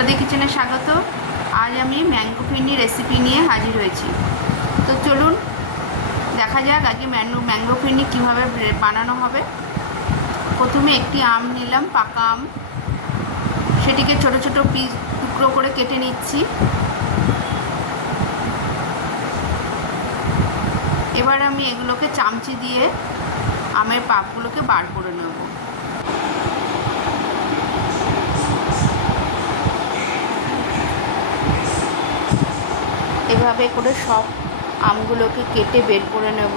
পতলাদি কিচেনে স্বাগত। আজ আমি ম্যাঙ্গো ফিরনি রেসিপি নিয়ে হাজির হয়েছি। তো চলুন, দেখা যাক আজকে ম্যাঙ্গো ম্যাঙ্গো ফিরনি কীভাবে বানানো হবে। প্রথমে একটি আম নিলাম, পাকা আম। সেটিকে ছোট ছোট পিস টুকরো করে কেটে নিচ্ছি। এবার আমি এগুলোকে চামচি দিয়ে আমের পাপগুলোকে বার করে নেব। এভাবে করে সব আমগুলোকে কেটে বের করে নেব।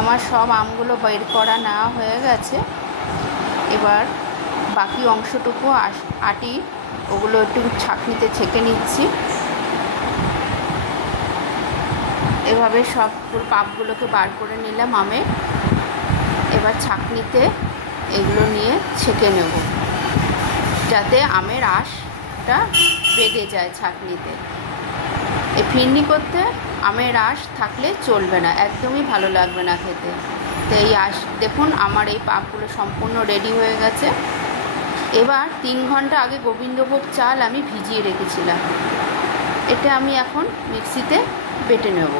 আমার সব আমগুলো বের করা না হয়ে গেছে। এবার বাকি অংশটুকু আটি, ওগুলো একটু ছাঁকনিতে ছেঁকে নিচ্ছি। এভাবে সব পাপগুলোকে বার করে নিলাম আমে। এবার ছাঁকনিতে এগুলো নিয়ে ছেঁকে নেব। যাতে আমের আঁশটা বেঁধে যায় ছাঁকনিতে। এই ফিরনি করতে আমের আঁশ থাকলে চলবে না, একদমই ভালো লাগবে না খেতে। তো এই আঁশ, দেখুন আমার এই পাপগুলো সম্পূর্ণ রেডি হয়ে গেছে। এবার তিন ঘণ্টা আগে গোবিন্দভোগ চাল আমি ভিজিয়ে রেখেছিলাম। এটা আমি এখন মিক্সিতে বেটে নেব।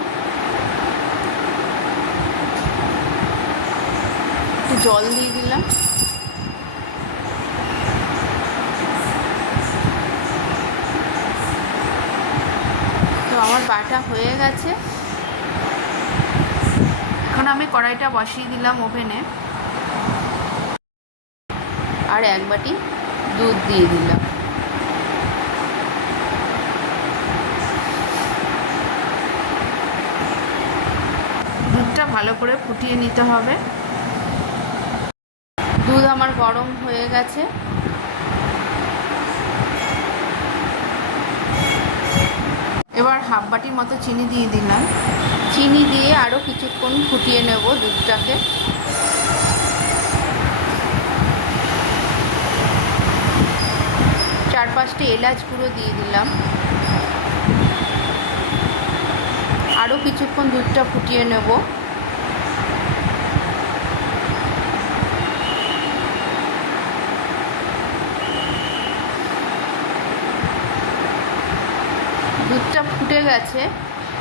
জল দিয়ে দিলাম। তো আমার বাটা হয়ে গেছে। এখন আমি কড়াইটা বসিয়ে দিলাম ওভেনে। আর এক বাটি দুধ দিয়ে দিলাম। দুধটা ভালো করে ফুটিয়ে নিতে হবে। দুধ আমার গরম হয়ে গেছে। এবার হাফ বাটির মতো চিনি দিয়ে দিলাম। চিনি দিয়ে আরও কিছুক্ষণ ফুটিয়ে নেব দুধটাকে। চার পাঁচটি এলাচ গুঁড়ো দিয়ে দিলাম। আরও কিছুক্ষণ দুধটা ফুটিয়ে নেব। দুধটা ফুটে গেছে।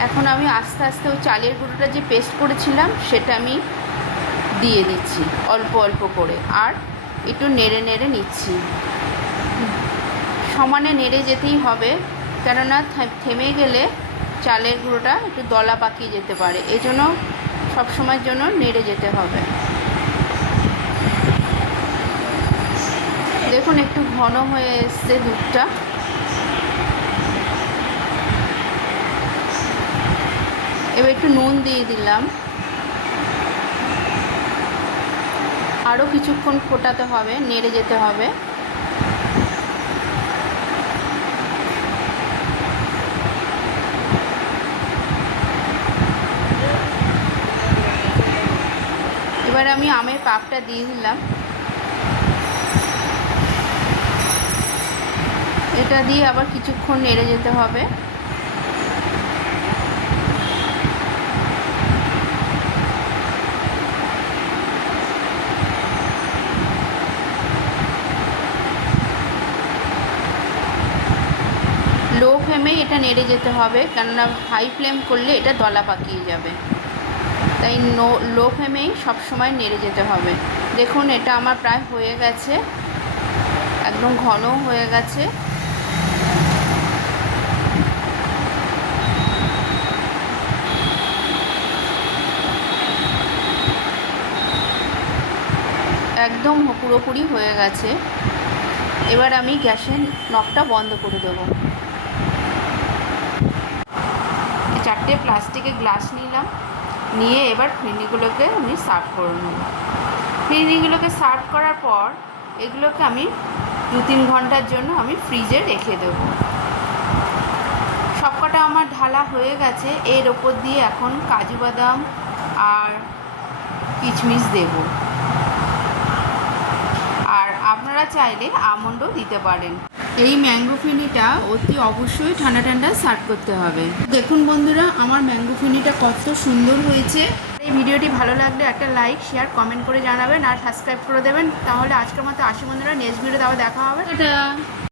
এখন আমি আস্তে আস্তে ওই চালের গুঁড়োটা যে পেস্ট করেছিলাম, সেটা আমি দিয়ে দিচ্ছি, অল্প অল্প করে। আর একটু নেড়ে নেড়ে নিচ্ছি। সমানে নেড়ে যেতেই হবে, কেননা থেমে গেলে চালের গুঁড়োটা একটু দলা পাকিয়ে যেতে পারে। এই জন্য সবসময়ের জন্য নেড়ে যেতে হবে। দেখুন, একটু ঘন হয়ে এসছে দুধটা। এবার একটু নুন দিয়ে দিলাম। আরও কিছুক্ষণ ফোটাতে হবে, নেড়ে যেতে হবে। এবার আমি আমের পাপটা দিয়ে দিলাম। এটা দিয়ে আবার কিছুক্ষণ নেড়ে যেতে হবে লো ফ্লেমেই এটা নেড়ে যেতে হবে, কেননা হাই ফ্লেম করলে এটা দলা পাকিয়ে যাবে। তাই নো লো ফ্লেমেই সবসময় নেড়ে যেতে হবে। দেখুন, এটা আমার প্রায় হয়ে গেছে। একদম ঘন হয়ে গেছে। একদম পুরোপুরি হয়ে গেছে। এবার আমি গ্যাসের নবটা বন্ধ করে দেবো এই চারটে প্লাস্টিকের গ্লাস নিলাম। নিয়ে এবার ফিরনিগুলোকে আমি সার্ভ করে নেব। ফিরনিগুলোকে সার্ভ করার পর এগুলোকে আমি দু তিন ঘণ্টার জন্য আমি ফ্রিজে রেখে দেবো। সবকটা আমার ঢালা হয়ে গেছে। এর ওপর দিয়ে এখন কাজু বাদাম আর কিচমিচ দেব। আর আপনারা চাইলে আমন্ডও দিতে পারেন। এই ম্যাঙ্গো ফিনিটা অতি অবশ্যই ঠান্ডা ঠান্ডা সার্ভ করতে হবে। দেখুন বন্ধুরা, আমার ম্যাঙ্গো ফিনিটা কত সুন্দর হয়েছে। এই ভিডিওটি ভালো লাগলে একটা লাইক শেয়ার কমেন্ট করে জানাবেন আর সাবস্ক্রাইব করে দেবেন। তাহলে আজকের মতো আসি বন্ধুরা নেক্সট ভিডিও তাও দেখা হবে।